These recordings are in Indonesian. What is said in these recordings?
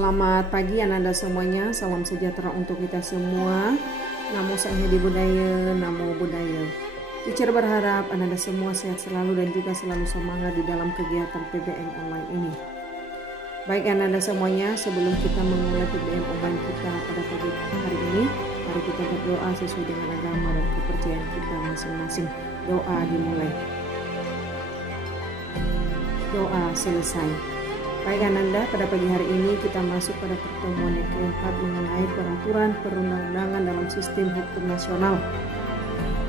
Selamat pagi Ananda semuanya, salam sejahtera untuk kita semua. Namo Sanghedi Budaya, Namo Buddhaya. Teacher berharap Ananda semua sehat selalu dan juga selalu semangat di dalam kegiatan PBM online ini. Baik Ananda semuanya, sebelum kita memulai PBM online kita pada pagi hari ini, mari kita berdoa sesuai dengan agama dan kepercayaan kita masing-masing. Doa dimulai. Doa selesai. Baik Ananda, pada pagi hari ini kita masuk pada pertemuan yang keempat mengenai peraturan perundang-undangan dalam sistem hukum nasional.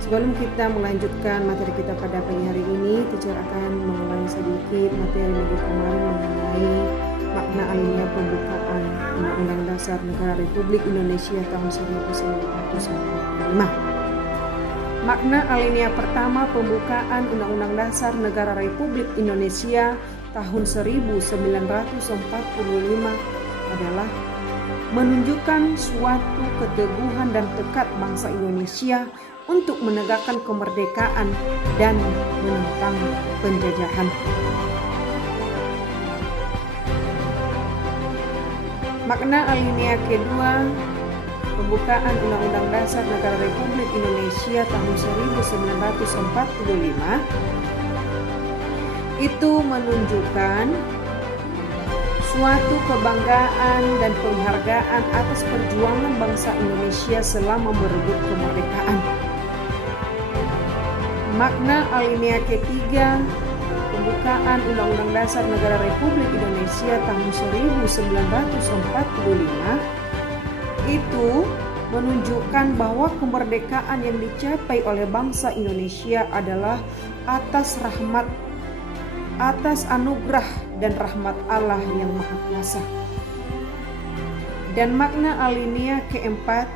Sebelum kita melanjutkan materi kita pada pagi hari ini, teacher akan mengulangi sedikit materi minggu kemarin mengenai makna alinea pembukaan Undang-Undang Dasar Negara Republik Indonesia tahun 1945. Makna alinea pertama pembukaan Undang-Undang Dasar Negara Republik Indonesia tahun 1945 adalah menunjukkan suatu keteguhan dan tekad bangsa Indonesia untuk menegakkan kemerdekaan dan menentang penjajahan. Makna alinea kedua pembukaan Undang-Undang Dasar Negara Republik Indonesia tahun 1945 itu menunjukkan suatu kebanggaan dan penghargaan atas perjuangan bangsa Indonesia selama merebut kemerdekaan. Makna alinea ketiga pembukaan Undang-Undang Dasar Negara Republik Indonesia tahun 1945 itu menunjukkan bahwa kemerdekaan yang dicapai oleh bangsa Indonesia adalah atas anugerah dan rahmat Allah yang Maha Kuasa. Dan makna alinea keempat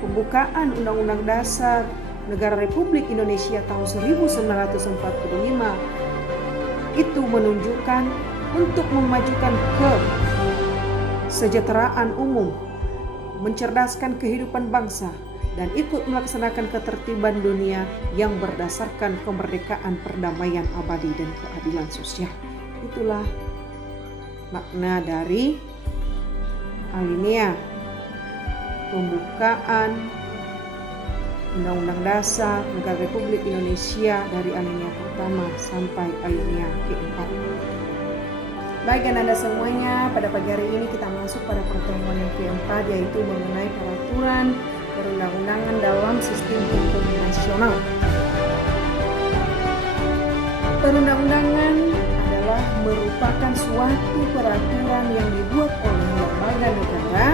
pembukaan Undang-Undang Dasar Negara Republik Indonesia tahun 1945 itu menunjukkan untuk memajukan kesejahteraan umum, mencerdaskan kehidupan bangsa, dan ikut melaksanakan ketertiban dunia yang berdasarkan kemerdekaan, perdamaian abadi, dan keadilan sosial. Itulah makna dari alinea pembukaan Undang-Undang Dasar Negara Republik Indonesia dari alinea pertama sampai alinea keempat. Baik Anda semuanya, pada pagi hari ini kita masuk pada pertemuan yang keempat, yaitu mengenai peraturan perundang-undangan dalam sistem hukum nasional. Perundang-undangan adalah merupakan suatu peraturan yang dibuat oleh lembaga negara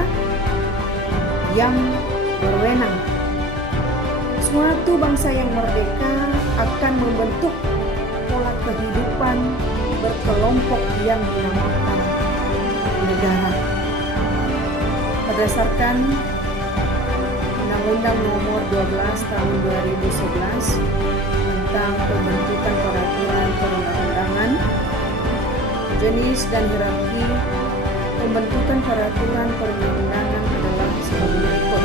yang berwenang. Suatu bangsa yang merdeka akan membentuk pola kehidupan berkelompok yang dinamakan negara. Berdasarkan Undang-Undang Nomor 12 Tahun 2011 tentang pembentukan peraturan perundang-undangan, jenis dan hierarki pembentukan peraturan perundang-undangan adalah sebagai berikut.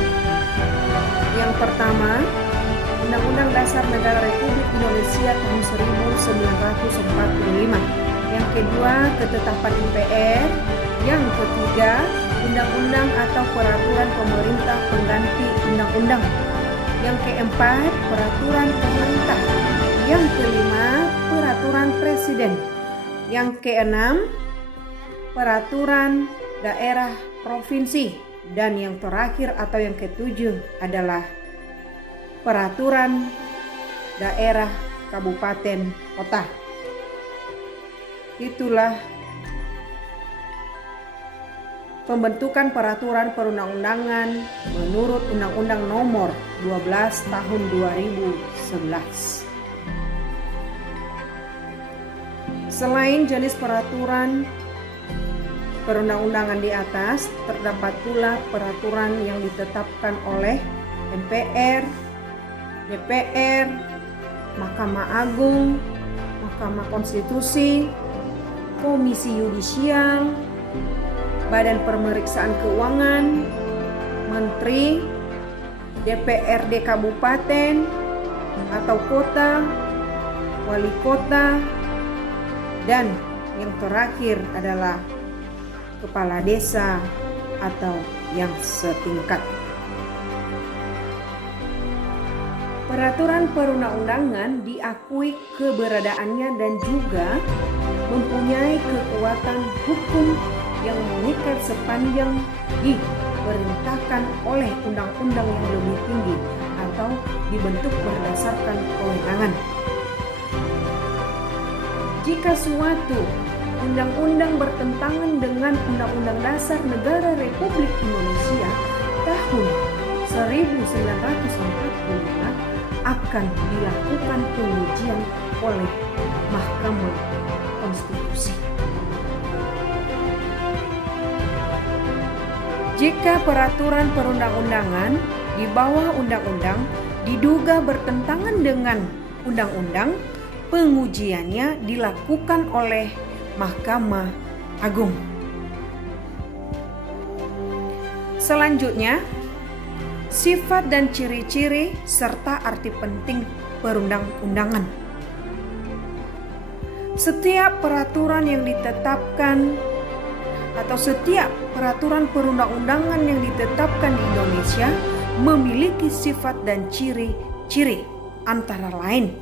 Yang pertama, Undang-Undang Dasar Negara Republik Indonesia tahun 1945. Yang kedua, ketetapan MPR. Yang ketiga, undang-undang atau peraturan pemerintah pengganti undang-undang. Yang keempat, peraturan pemerintah. Yang kelima, peraturan presiden. Yang keenam, peraturan daerah provinsi. Dan yang terakhir atau yang ketujuh adalah peraturan daerah kabupaten kota. Itulah pembentukan peraturan perundang-undangan menurut Undang-Undang Nomor 12 Tahun 2011. Selain jenis peraturan perundang-undangan di atas, terdapat pula peraturan yang ditetapkan oleh MPR, DPR, Mahkamah Agung, Mahkamah Konstitusi, Komisi Yudisial, Badan Pemeriksaan Keuangan, Menteri, DPRD Kabupaten atau Kota, Wali Kota, dan yang terakhir adalah kepala desa, atau yang setingkat. Peraturan perundang-undangan diakui keberadaannya dan juga mempunyai kekuatan hukum yang mengikat sepanjang diperintahkan oleh undang-undang yang lebih tinggi atau dibentuk berdasarkan kewenangan. Jika suatu undang-undang bertentangan dengan Undang-Undang Dasar Negara Republik Indonesia tahun 1945 akan dilakukan pengujian oleh Mahkamah Konstitusi. Jika peraturan perundang-undangan di bawah undang-undang diduga bertentangan dengan undang-undang, pengujiannya dilakukan oleh Mahkamah Agung. Selanjutnya, sifat dan ciri-ciri serta arti penting perundang-undangan. Setiap peraturan yang ditetapkan atau setiap peraturan perundang-undangan yang ditetapkan di Indonesia memiliki sifat dan ciri-ciri antara lain.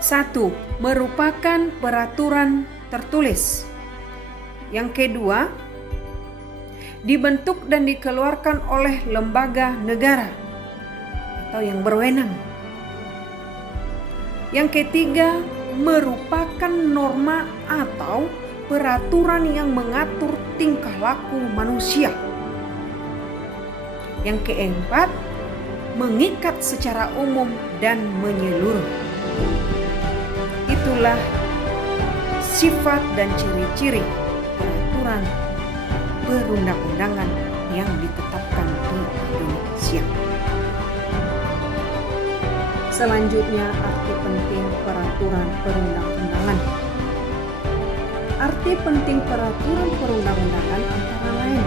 1. Merupakan peraturan tertulis. Yang kedua, dibentuk dan dikeluarkan oleh lembaga negara atau yang berwenang. Yang ketiga, merupakan norma atau peraturan yang mengatur tingkah laku manusia. Yang keempat, mengikat secara umum dan menyeluruh. Itulah sifat dan ciri-ciri peraturan perundang-undangan yang ditetapkan di Indonesia. Selanjutnya, arti penting peraturan perundang-undangan. Arti penting peraturan perundang-undangan antara lain: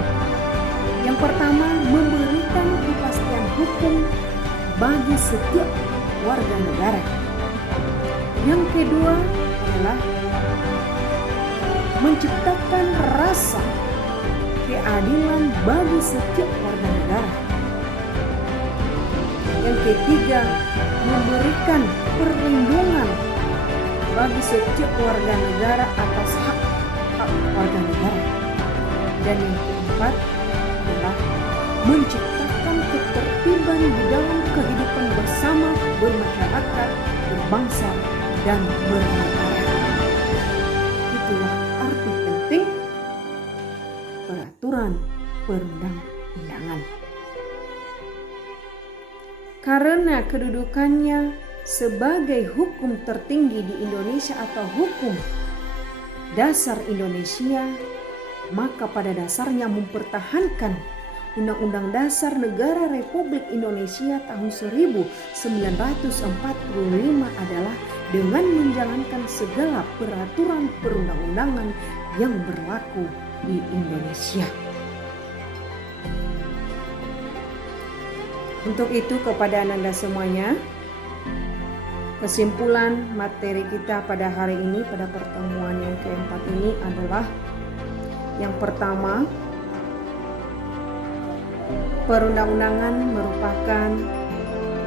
yang pertama, memberikan kepastian hukum bagi setiap warga negara. Yang kedua adalah menciptakan rasa keadilan bagi setiap warga negara. Yang ketiga, memberikan perlindungan bagi setiap warga negara atas hak warga negara. Dan yang keempat adalah menciptakan ketertiban di dalam kehidupan bersama, bermasyarakat, berbangsa, dan bernegara. Itulah arti penting peraturan perundang-undangan. Karena kedudukannya sebagai hukum tertinggi di Indonesia atau hukum dasar Indonesia, maka pada dasarnya mempertahankan Undang-Undang Dasar Negara Republik Indonesia tahun 1945 adalah dengan menjalankan segala peraturan perundang-undangan yang berlaku di Indonesia. Untuk itu, kepada Anda semuanya, kesimpulan materi kita pada hari ini, pada pertemuan yang keempat ini adalah: yang pertama, perundang-undangan merupakan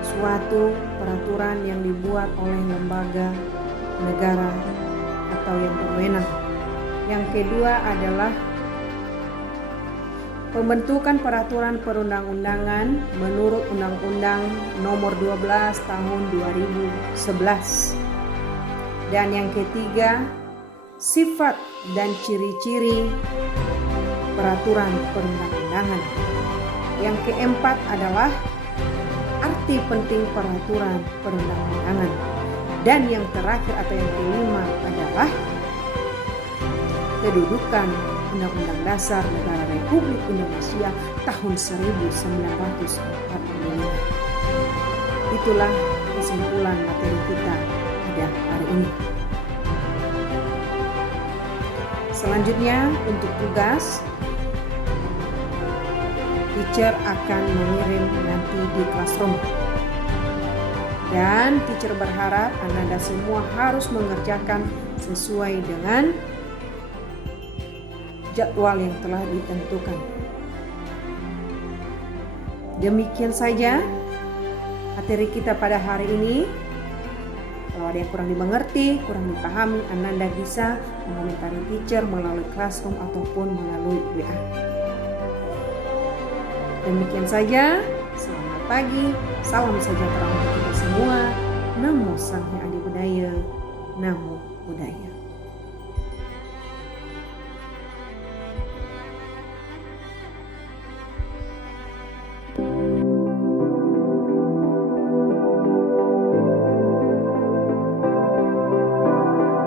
suatu peraturan yang dibuat oleh lembaga negara atau yang berwenang. Yang kedua adalah pembentukan peraturan perundang-undangan menurut Undang-Undang Nomor 12 Tahun 2011. Dan yang ketiga, sifat dan ciri-ciri peraturan perundang-undangan. Yang keempat adalah arti penting peraturan perundang-undangan. Dan yang terakhir atau yang kelima adalah kedudukan Undang-Undang Dasar Negara Republik Indonesia tahun 1945. Itulah kesimpulan materi kita pada hari ini. Selanjutnya, untuk tugas, teacher akan mengirim nanti di classroom. Dan teacher berharap Anda semua harus mengerjakan sesuai dengan jadwal yang telah ditentukan. Demikian saja materi kita pada hari ini. Kalau ada yang kurang dimengerti, kurang dipahami, Ananda bisa mengomentari teacher melalui Classroom ataupun melalui WA. Demikian saja, selamat pagi, salam sejahtera untuk kita semua. Namo Sang Hyang Adi Budaya, Namo Buddhaya.